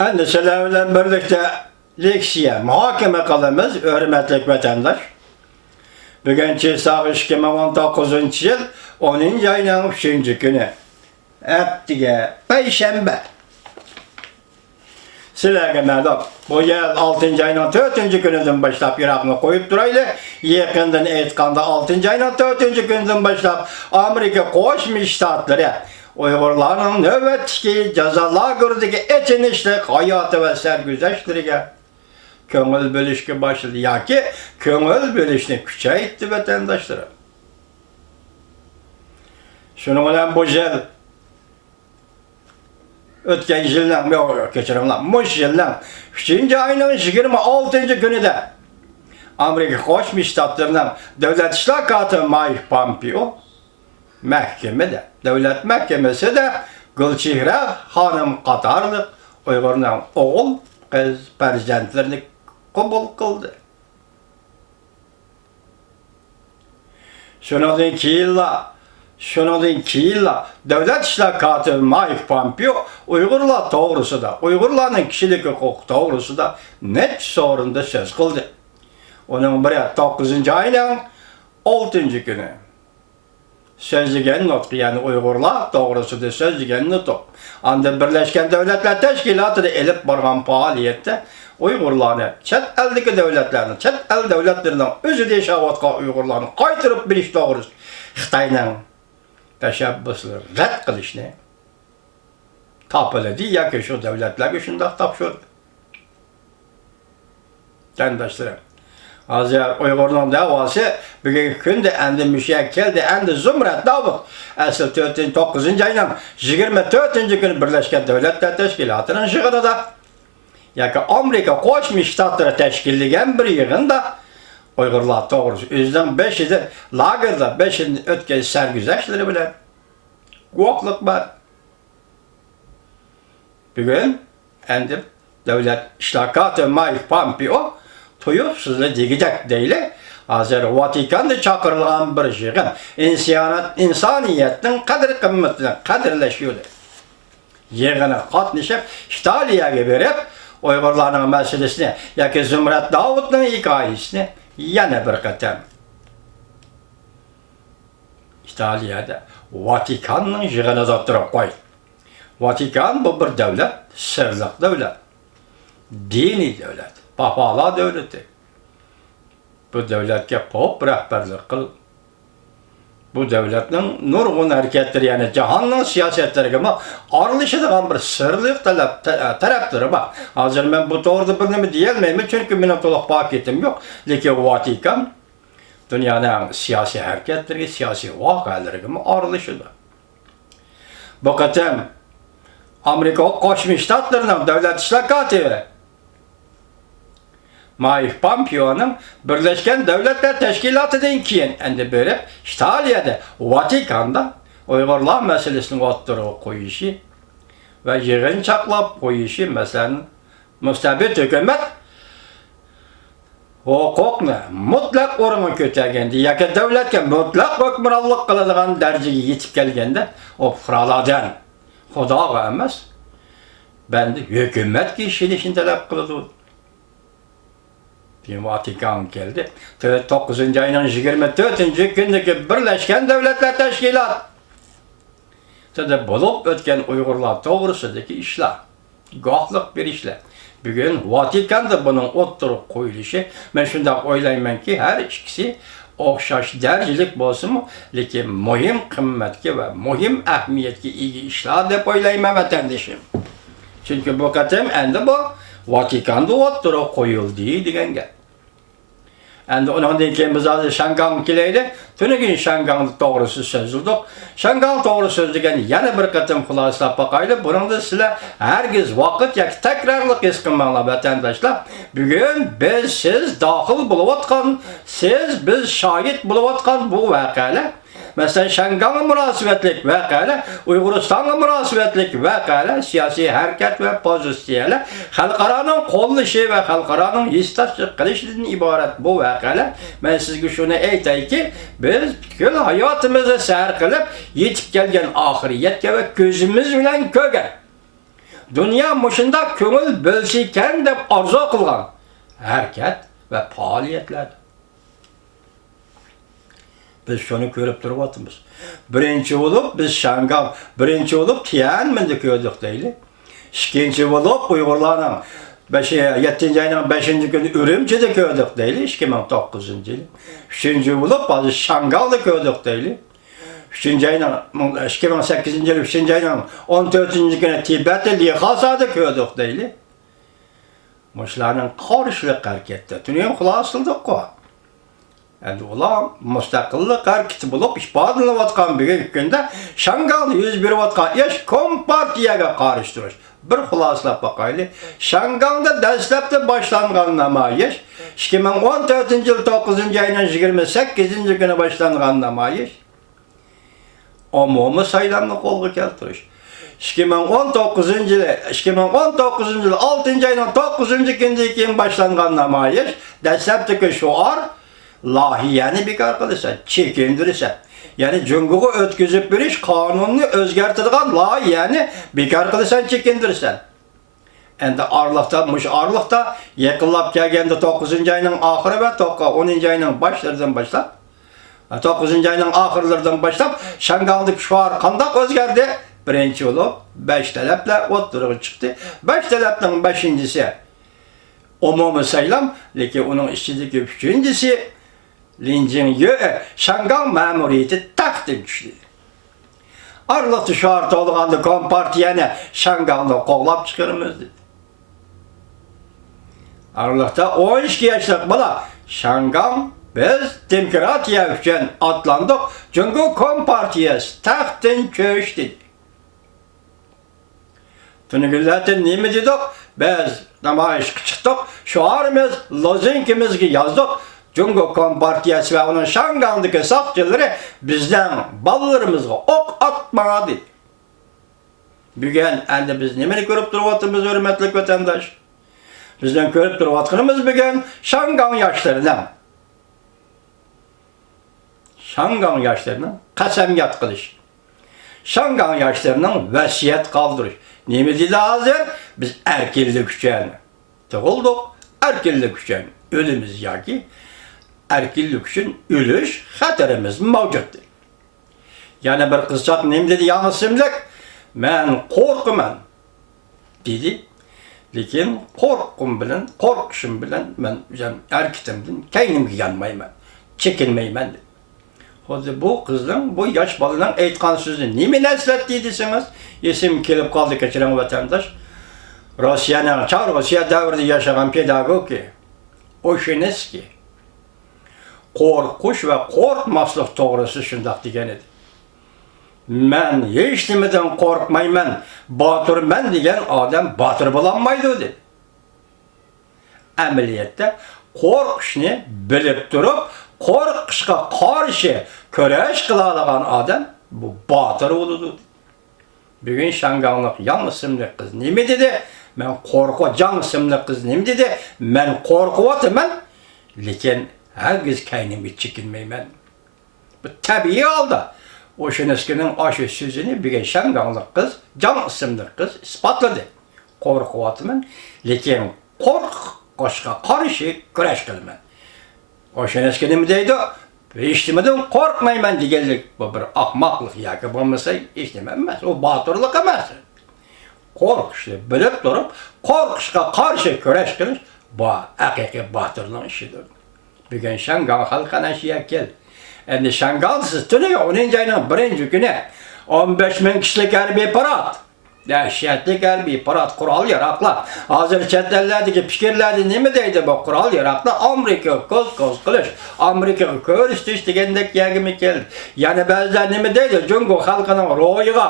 Endi sizlar bilan birlikte leksiya, muhokama qilamiz, hurmatli vatandosh. Bugunchi sog' 2019-yil 10-oyning 3-kuni. Haftaga payshanba. Sizlarga ma'lum, bu yil 6-oyning 4-kunidan boshlab Iroqni qo'yib turaylik. Yaqindan aytganda 6-oyning 4-kunidan boshlab Amerika Qo'shma Shtatlari Uyg'urlarning navbatdagi jazo lageridagi echinishlik hayoti va sarguzashtlariga ko'ngil bo'lishga boshladi yoki ko'ngil bo'lishni kuchaytirdi vatandoshlar. Shuning bilan bu yil o'tgan yilning, kechiringlar, mush yilning 3-oyning 26-kunida Amerika Qo'shma Shtatlarining davlat ishlar katibi Mike Pompeo mahkamada, davlat mahkamasida Gulchehra xonim qatorliq Uyg'urning o'g'il, qiz farzandlarini qabul qildi. Shundan keyin davlat ishlar katibi Mike Pompeo Uyg'urlar to'g'risida, Uyg'urlarning kishilik huquqi to'g'risida net so'rinda so'z qildi. Uning biri 9-oyning 6-kuni so'zlagan nutq, ya'ni Uyg'urlar to'g'risida so'zlagan nutq. Anda Birlashgan Davlatlar Tashkilotida elib borgan faoliyatda Uyg'urlarni, chet eldagi davlatlarni, chet el davlatlarining o'zida yashayotgan Uyg'urlarni qaytarib berish to'g'risida Xitoyning tashabbuslarini rad qilishni topiladi yoki shu davlatlarga shunday topshirdi. Tandoshlar. Hozir Uyg'urning da'vosi bugungi kunda endi mushakkildi, endi Zumrat Davud asl 9-oyning 24-kuni Birlashgan Davlatlar Tashkilotining yig'inida yoki Amerika Qo'shma Shtatlari tashkillagan bir yig'inda Uyg'urlar to'g'risida o'zining 5 lagerda 5 o'tgan sarguzashtlari bilan guvohlik bor. Bugun endi davlat ishlar katibi Mike Pompeo to'yib sizlar degidek deyli. Hozir Vatikanda chaqirilgan bir yig'in insoniyatning qadr-qimmatini qadrlashadi. Yig'inga qatnashib, Italiyaga berib, Uyg'urlarning masalasini yoki Zumrat Davudning hikoyasini yana bir qatam Italiyada Vatikanning yig'inida turib qo'ydi. Vatikan bu bir davlat, sirliq davlat, diniy davlat. Papalar devleti. Bu devletke pop rehberlik kıl. Bu devletin nurgun hareketleri, yani cihanın siyasetlerine aralışıdığan bir sırlık tarafları var. Hazır ben bu doğruda bilmemi diyelmeyim çünkü benim tolak paketim yok. Lakin Vatikan dünyanın siyasi hareketleri, siyasi vakalarına aralışıdı. Bu kadar Amerika Qo'shma Shtatlarining davlat ishlar katibi Mike Pompeo'nun Birleşken Devletler Teşkilatı'dan keyin endi berib İtalya'da, Vatikan'da Uyg'urlar meselesini o'ttirib qo'yishi va yig'in chaqlab qo'yishi masalan mustabid hukumat huquqni mutlaq o'ringa ko'targanda yoki davlatga mutlaq hukmronlik qiladigan darajaga yetib kelganda o fuqarolardan xudoga emas, bandi hukumatga ishonishni talab qiladi. Vatikan geldi. 9-oyning 24-kunidagi Birlashgan Davlatlar Tashkiloti bo'lib o'tgan Uyg'urlar to'g'risidagi ishlar, guvohlik berishlar. Bugun Vatikanda buning o'ttirib qo'yilishi, men shunday o'ylaymanki, har ikkisi o'xshash darajalik bo'lsa-mu, lekin muhim qimmatga va muhim ahamiyatga ega ishlar deb o'ylayman vatandoshim. Chunki bu qatam endi bu Vatikanda o'ttirib qo'yildi degan gap. Endi ondan keyin biz hozir Shangang kelaylik. Tunugin Shangangni to'g'risi so'zildik. Shangang to'g'ri so'zlagan yana bir qatim xulosalab boqaylik. Buningda sizlar hargiz vaqt yoki takrorlik his qilmanglar vatandoshlar. Bugun siz daxil bo'layotgan, biz shohid bo'layotgan bu voqealar, mesela Şangang'a münasebetlik vakalar, Uyg'uristonga münasebetlik vakalar, siyosiy harakat va pozitsiyalar, xalqaroning qo'llashi va xalqaroning yestashiq qilishidan iborat bu vakalar. Men sizga shuni aytayki, biz butkul hayotimizni sayr qilib yetib kelgan oxiriyatga va ko'zimiz bilan ko'rgan dünya muşunda köngül bölseyken dep arzu kılgan hareket ve faaliyetler. Biz şunu görüp duruyatımız. Birinci olup biz Şangal, birinci olup Tiananmen'de gördük deyli. İkinci olup Uygurlar'ın 7. ayının 5. günü Ürümçi'de gördük deyli, 2009 yılı. Üçüncü olup bazı Şangal'da gördük deyli. 3. ayının 2008 yılı 3. ayının 14. günü Tibet'te Lhasa'da gördük deyli. Muşların karşılık harekette. Dünya kulasıldık ko. Yani ular müstakillik hareketi bulup işbadlanıvatkan bir günde Şangal'da 101 vatkan yaş Kompartiyaga karıştırış. Bir xulasılap bakaylı. Şangal'da dastlapta başlangan namoyish 2014 yıl 9. ayının 28. günü başlangan namoyish umumiy saylamni qo'lga keltirish. 2019 yılı 6. ayının 9. günden keyin başlangan namoyish dastlapdagi şuar lohiyani bekor qilsa, chekindirsa, ya'ni junguga o'tkazib berish qonunni o'zgartirgan lohiyani bekor qilsan, chekindirsan. Endi arlıqda yaqinlab kelganda 9. ayının oxiri va 10. ayının boshlaridan boshlab 9. ayının oxirlaridan boshlab Şangal'daki şuar qanday o'zgardi? Birinchi bo'lib 5 talablar o'ttirib chiqdi. 5 talabning 5-incisi umumiy saylam, lekin uning ichidagi 3-incisi Linjingyö Şangal ma'muriyati taxtdan tushdi. Arlıqda şuar to'lg'anda Kompartiyani Şangalni qo'g'lab chiqaramiz dedi. Arlıqda 12 yoshlik bola Şangal biz demokratiya uchun otlandik, Jungo Kompartiyasi taxtdan cho'shdi. Tunigillardan nima dedik? Biz namoyish chiqdik, şuarimiz, lozinkimizga yozdik. Jungo Kompartiyasi ve onun Şangal'daki saqchilari bizden balalarımızga ok atmadı. Bugün endi biz nimani ko'rib turibmiz, hurmatli vatandosh? Bizden ko'rib turibimiz bugün Şangal yoshlarından qasamyat qilish. Şangal yoshlarından vasiyat qoldirish. Nima deydi hozir? Biz erkinlik uchun tug'ildik, erkinlik uchun o'limiz yoki erkinlik uchun o'lish xatarimiz mavjuddir. Yana bir qizchaq nima dedi yangi simlik? Men qo'rqaman dedi. Lekin qo'rqishim bilan men erkitimdan kaynimga yanmayman, chekinmayman dedi. Hozir bu qizning, bu yosh bolaning aytgan so'zi nima naslatdi desangiz, esim kelib qoldi, kechiring vatandosh. Rossiya davrida yashagan pedagogi Oshinesky qo'rqish va qo'rqmaslik to'g'risida shundoq degan edi. Men hech nimadan qo'rqmayman, botirman degan odam botir bo'lolmaydi dedi. Amaliyotda qo'rqishni bilib turib, qo'rqishga qarshi kurash qila olgan odam bu botir bo'ladi. Bugun Şangallik Jan ismli qiz nima dedi? Men Jan ismli qiz nima dedi? Men qo'rqyapman, lekin hergiz kaynimga chekinmayman. Bu tabiiy holda Oshinesky'ning o'sha so'zini bugun Şangallik qiz, Jan ismli qiz isbotladi. Qo'rqyapman, lekin qo'rqishga qarshi kurash qilaman. Oshinesky nima deydi? Hech nimadan qo'rqmayman deganlik bu bir ahmoqlik yoki bo'lmasa hech nima emas. U botirlik emas. Qo'rqishni bilib turib, qo'rqishga qarshi kurash qilish bu haqiqiy botirlik ishidir. Bugun Şangal xalqana kel. Endi Şangalsiz tuniga 10. ayning 1. kuni 15 ming kishilik harbiy parad. Dahshatli harbiy parad qurol-yarog'lar. Hozir chet ellardagi fikrlarni nima deydi bu qurol-yarog'lar? Amerika ko'z qilish, Amerikaga ko'rsatish degandek yagimi keldi. Yana ba'zilar nima deydi? Jungo xalqining ro'yiga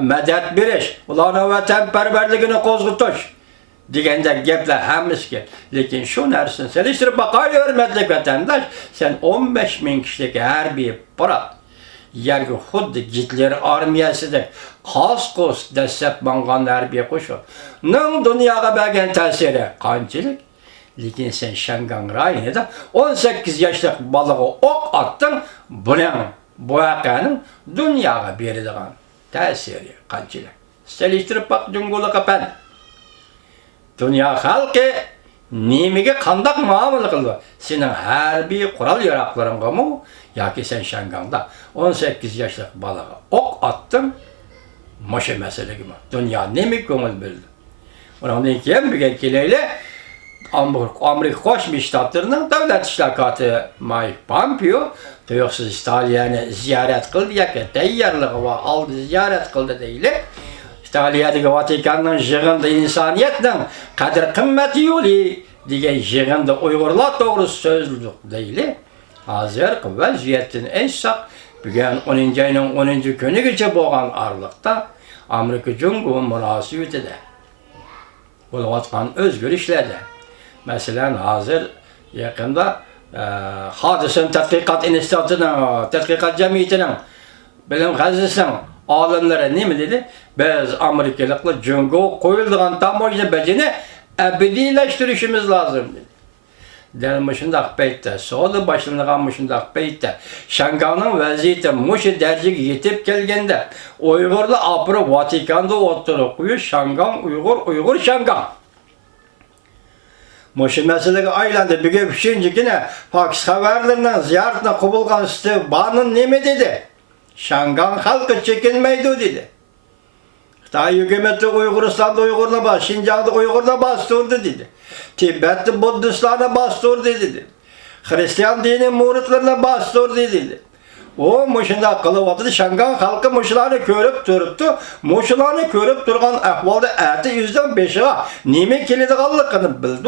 madad berish, ularning vatanparvarligini qo'zg'atish degandek gaplar hammasiga. Lekin shu narsani selishtirib boqaylik, hurmatli vatandosh, sen 15 ming kishilik harbiy parad yerga xuddi Hitler armiyasidek qos dastlab mangan harbiy qo'shiq. Ning dunyoga bergan ta'siri qanchalik? Lekin sen Şangal rayonida 18 yoshlik bolaga o'q otding, bu voqeaning dunyoga beradigan ta'siri qanchalik? Seliştirip bak Cungulu kapan. Dünya halkı nemege kandak muamele kıldı. Senin her bir kural yaraklarınga mı? Ya ki sen Şangang'da 18 yaşlık balığa ok attın. Moşe mesele gibi. Dünya nemi köngül bildi. Onun keyin bir kileyle Amerika Koşmuş Ştatlarının devlet işlakatı Mike Pompeo Töyöksüz İtalya'nı ziyaret kıldı ya ki teyyarlığı ve aldı ziyaret kıldı değil. İtalya'daki Vatikan'ın jığında insaniyetle kadir kımmeti yolu diye jığında Uygurlar doğrusu sözlülük değil. Hazır vaziyetin en sak bugün 10. ayının 10. günü geçe boğan aralıkta Amerika Cumhurbaşkanı münasebeti de Bulvatkan özgür işledi. Mesela hazır yakında Hadisen Tetkikat İnstitutu'nun, Tetkikat Cemiyeti'nin bilim gazetesinin alimleri ne mi dedi? Biz Amerikalıkla Cumhurbaşkanı koyulduğun tam o becini ebedileştirişimiz lazım dedi. Delmişindak beytte, soğudu başlanıqanmışındak beytte, Şangang'ın vaziyeti muşu dercik yetip gelgende, Uygurlu apırı Vatikan'da oturup kuyu Şangang, Uygur Şangang. Muşu meseleki aylandı, bir gün üçüncükine, Faks haberlerinden ziyaretine kubulgan Steve Bannon ne mi dedi? Şangang halkı çekinmeydi dedi. Xitay hükümeti Uyguristan'da Uygurla bas, Şincan'da Uygurla bastırdı dedi. Tibet'te Budistlerine bastırdı dedi. Hristiyan dini muritlerine bastırdı dedi. O muşunda kılıp atıdı, Şangang halkı muşlarını körüp duruptu. Muşlarını körüp durgan ahvalda eti %5'e nime kilidi kallıkını bildi.